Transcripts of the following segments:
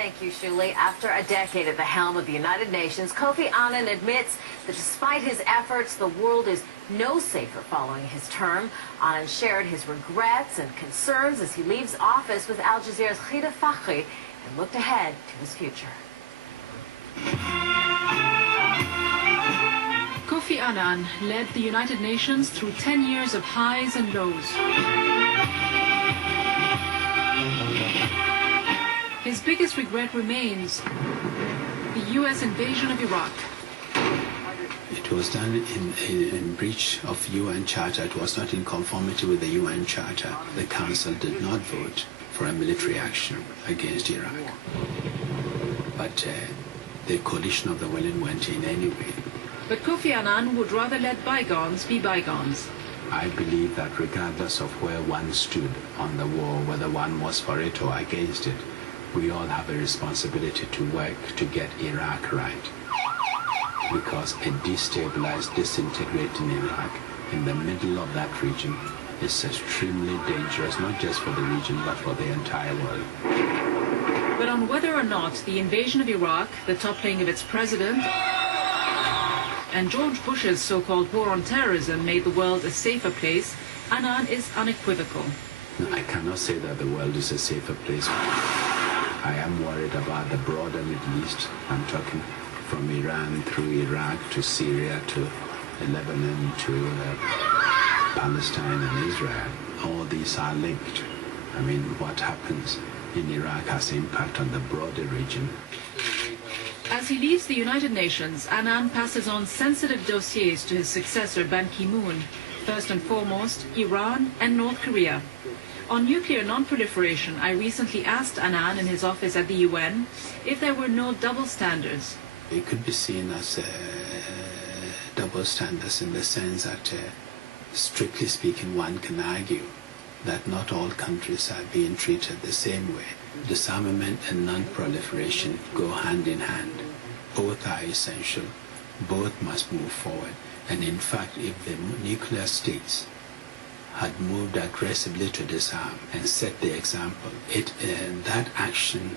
Thank you, Shuli. After a decade at the helm of the United Nations, Kofi Annan admits that despite his efforts, the world is no safer following his term. Annan shared his regrets and concerns as he leaves office with Al Jazeera's Ghida Fakhri and looked ahead to his future. Kofi Annan led the United Nations through 10 years of highs and lows. His biggest regret remains the U.S. invasion of Iraq. It was done in breach of UN Charter. It was not in conformity with the UN Charter. The Council did not vote for a military action against Iraq. But the coalition of the willing went in anyway. But Kofi Annan would rather let bygones be bygones. I believe that regardless of where one stood on the war, whether one was for it or against it, we all have a responsibility to work to get Iraq right. Because a destabilized, disintegrating Iraq in the middle of that region is extremely dangerous, not just for the region, but for the entire world. But on whether or not the invasion of Iraq, the toppling of its president, and George Bush's so-called war on terrorism made the world a safer place, Annan is unequivocal. No, I cannot say that the world is a safer place. I am worried about the broader Middle East. I'm talking from Iran through Iraq to Syria to Lebanon to Palestine and Israel. All these are linked. I mean, what happens in Iraq has impact on the broader region. As he leaves the United Nations, Annan passes on sensitive dossiers to his successor, Ban Ki-moon, first and foremost, Iran and North Korea. On nuclear non-proliferation, I recently asked Annan in his office at the UN if there were no double standards. It could be seen as double standards in the sense that, strictly speaking, one can argue that not all countries are being treated the same way. Disarmament and non-proliferation go hand in hand. Both are essential. Both must move forward. And in fact, if the nuclear states had moved aggressively to disarm and set the example, that action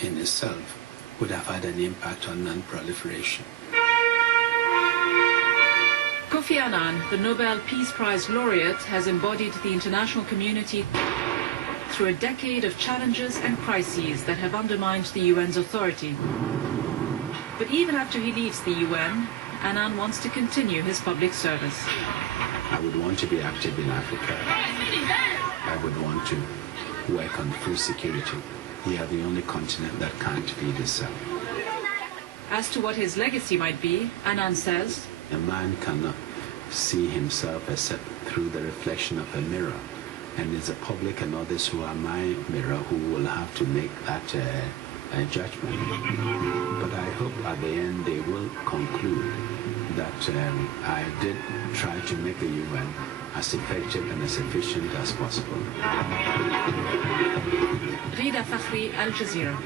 in itself would have had an impact on non-proliferation. Kofi Annan, the Nobel Peace Prize laureate, has embodied the international community through a decade of challenges and crises that have undermined the UN's authority. But even after he leaves the UN, Annan wants to continue his public service. I would want to be active in Africa. I would want to work on food security. We are the only continent that can't feed itself. As to what his legacy might be, Annan says, a man cannot see himself except through the reflection of a mirror. And it's the public and others who are my mirror who will have to make that judgment. But I hope at the end they will conclude that I did try to make the UN as effective and as efficient as possible. Ghida Fakhri, Al Jazeera.